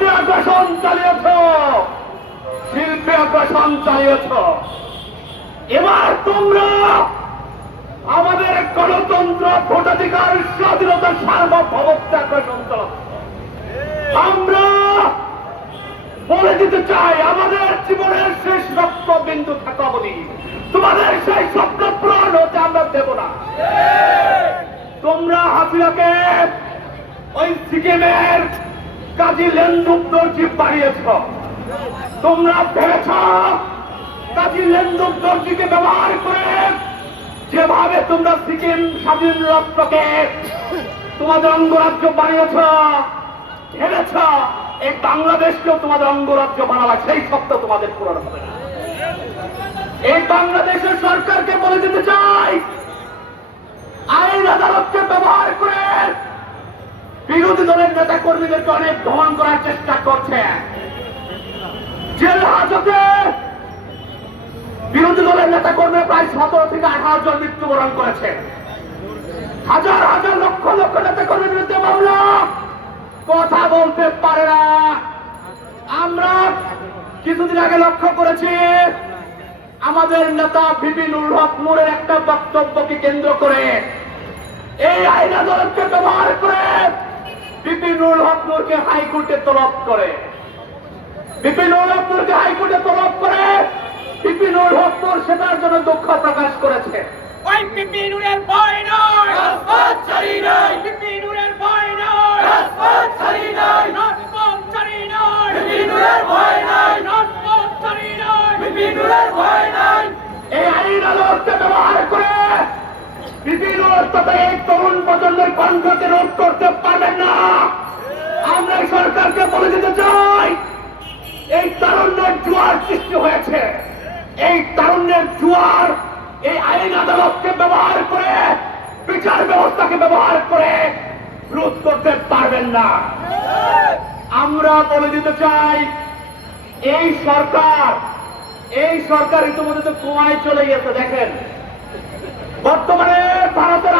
শিল্পে আগ্রাসন চালিয়েছ। শিল্পে আগ্রাসন চালিয়েছ। এবার তোমরা আমাদের গণতন্ত্র, ভোটাধিকার স্বাধীনতা সার্বভৌমত্ব আগ্রাসন আমরা বলে দিতে চাই, আমাদের জীবনের শেষ রক্ত বিন্দু থাকা অবধি তোমাদের সেই স্বপ্ন পূরণ হতে আমরা দেব না। তোমরা হাসিনাকে ওই সিকিমের কাজী লেন্দুক দর্জি বাড়িয়েছ। তোমরা ভেবেছ কাজী লেন্দুক দর্জিকে ব্যবহার করে যেভাবে তোমরা সিকিম স্বাধীন রাষ্ট্রকে তোমাদের অঙ্গরাজ্য বানিয়েছ, ভেবেছ এই বাংলাদেশকেও তোমাদের অঙ্গরাজ্য বানাবা, সেই স্বপ্ন তোমাদের পূরণ হবে এই বাংলাদেশের সরকারকে বলে দিতে চাই বিরোধী দলের নেতা কর্মীদেরকে অনেক দমন করার চেষ্টা করছে। জেল হাজতে বিরোধী দলের নেতা কর্মী প্রায় সতেরো থেকে আঠারো জন মৃত্যুবরণ করেছে। হাজার হাজার লক্ষ লক্ষ নেতা কর্মীর বিরুদ্ধে মামলা। কথা বলতে পারে না। আমরা কিছুদিন আগে লক্ষ্য করেছি, আমাদের নেতা বিপিনুল হক নূরের একটা বক্তব্যকে কেন্দ্র করে এই আইন আদালতকে ব্যবহার করে বিপিনুল হক নূরকে হাইকোর্টে তলব করে। বিপিনুল হক নূরকে হাইকোর্টে তলব করে। বিপিনুল হক নূর সেটার জন্য দুঃখ প্রকাশ করেছে। ওই পিপিনুরের ভয় নয়। রাজপথ ছাড়ি নাই। পিপিনুরের ভয় নয়। রাজপথ ছাড়ি নাই। রাজপথ ছাড়ি নয়। বিপিনুরের ভয় নাই। রাজপথ ছাড়ি নয়। বিপিনুরের ভয় নাই। এই আইন আদালতকে ব্যবহার করে বিপিনুল তথা এই তরুণ প্রজন্মের কণ্ঠকে রোধ করতে পারবেন না আমরা এই সরকারকে বলে দিতে চাই এই তারুণ্যের জোয়ার সৃষ্টি হয়েছে। এই তারুণ্যের জোয়ার এই আইন আদালতকে ব্যবহার করে, বিচার ব্যবস্থাকে ব্যবহার করে রোধ করতে পারবেন না। আমরা বলে দিতে চাই, এই সরকার এই সরকার ইতিমধ্যে তো কুমায় চলে গেছে, দেখেন। বর্তমানে ভারতের